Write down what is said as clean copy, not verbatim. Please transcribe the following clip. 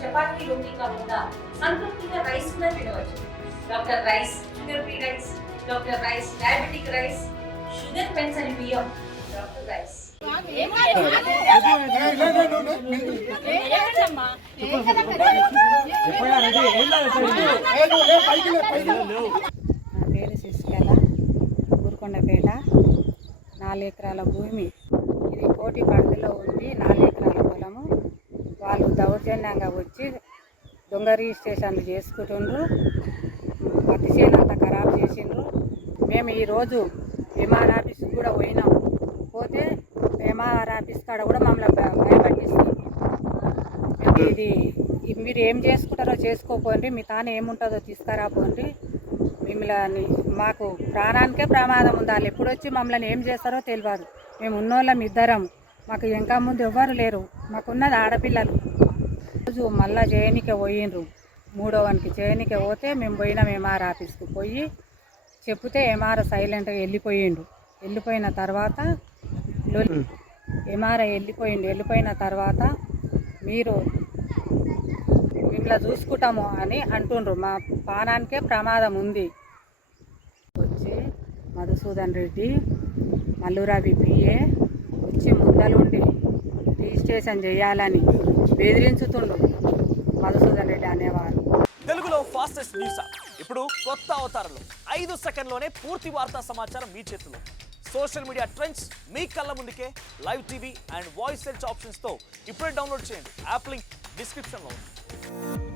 చపాతీ రోటీ కాకుండా సంతృప్తిగా రైస్ కూడా తినవచ్చు. Doctor rice, sugar free rice, doctor rice, diabetic rice, sugar పెన్సని బియ్యం, డాక్టర్ రైస్. నా పేరు శశికళ, ఊరుకొండపేట. 4 ఎకరాల భూమి ఇది కోటి పరిధిలో ఉంది. 4 ఎకరాల పొలము. వాళ్ళు దౌర్జన్యంగా వచ్చి దొంగ రిజిస్ట్రేషన్లు చేసుకుంటుండ్రు. పత్తి చేను అంతా ఖరాబ్ చేసిండ్రు. మేము ఈరోజు ఎంఆర్ ఆఫీస్కి కూడా పోయినాం. పోతే ఎంఆర్ ఆఫీస్ కాడ కూడా మమ్మల్ని భయపట్టిస్తుంది. ఇది మీరు ఏం చేసుకుంటారో చేసుకోపోండి, మీ తాను ఏముంటుందో తీసుకురాపోండి, మిమ్మల్ని మాకు ప్రాణానికే ప్రమాదం ఉంది. వాళ్ళు ఎప్పుడు వచ్చి మమ్మల్ని ఏం చేస్తారో తెలియదు. మేము ఉన్నోళ్ళం ఇద్దరం, మాకు ఇంకా ముందు ఎవ్వరు లేరు, మాకున్నది ఆడపిల్లలు. రోజు మళ్ళా జైనికే పోయిండ్రు. 3వ వానికి జైనికే పోతే మేము పోయినాం ఎంఆర్ ఆఫీస్కి. పోయి చెప్తే ఎంఆర్ సైలెంట్గా వెళ్ళిపోయిండు. వెళ్ళిపోయిన తర్వాత ఎంఆర్ వెళ్ళిపోయిన తర్వాత మీరు మిమ్మల్ని చూసుకుంటాము అని అంటుండ్రు. మా ప్రాణానికే ప్రమాదం ఉంది. వచ్చి మధుసూదన్ రెడ్డి, మల్లురావి పిఏ వచ్చి ముందలుండి రిజిస్ట్రేషన్ చేయాలని బెదిరించుతుండు మధుసూదన్ రెడ్డి అనేవారు. తెలుగులో ఫాస్టెస్ట్ న్యూస్ ఇప్పుడు కొత్త అవతారంలో 5 సెకండ్లోనే పూర్తి వార్తా సమాచారం మీ చేతిలో. సోషల్ మీడియా ట్రెండ్స్ మీ కళ్ళ ముందుకే live TV and voice search ఆప్షన్స్తో ఇప్పుడే డౌన్లోడ్ చేయండి. యాప్ లింక్ డిస్క్రిప్షన్లో ఉంది.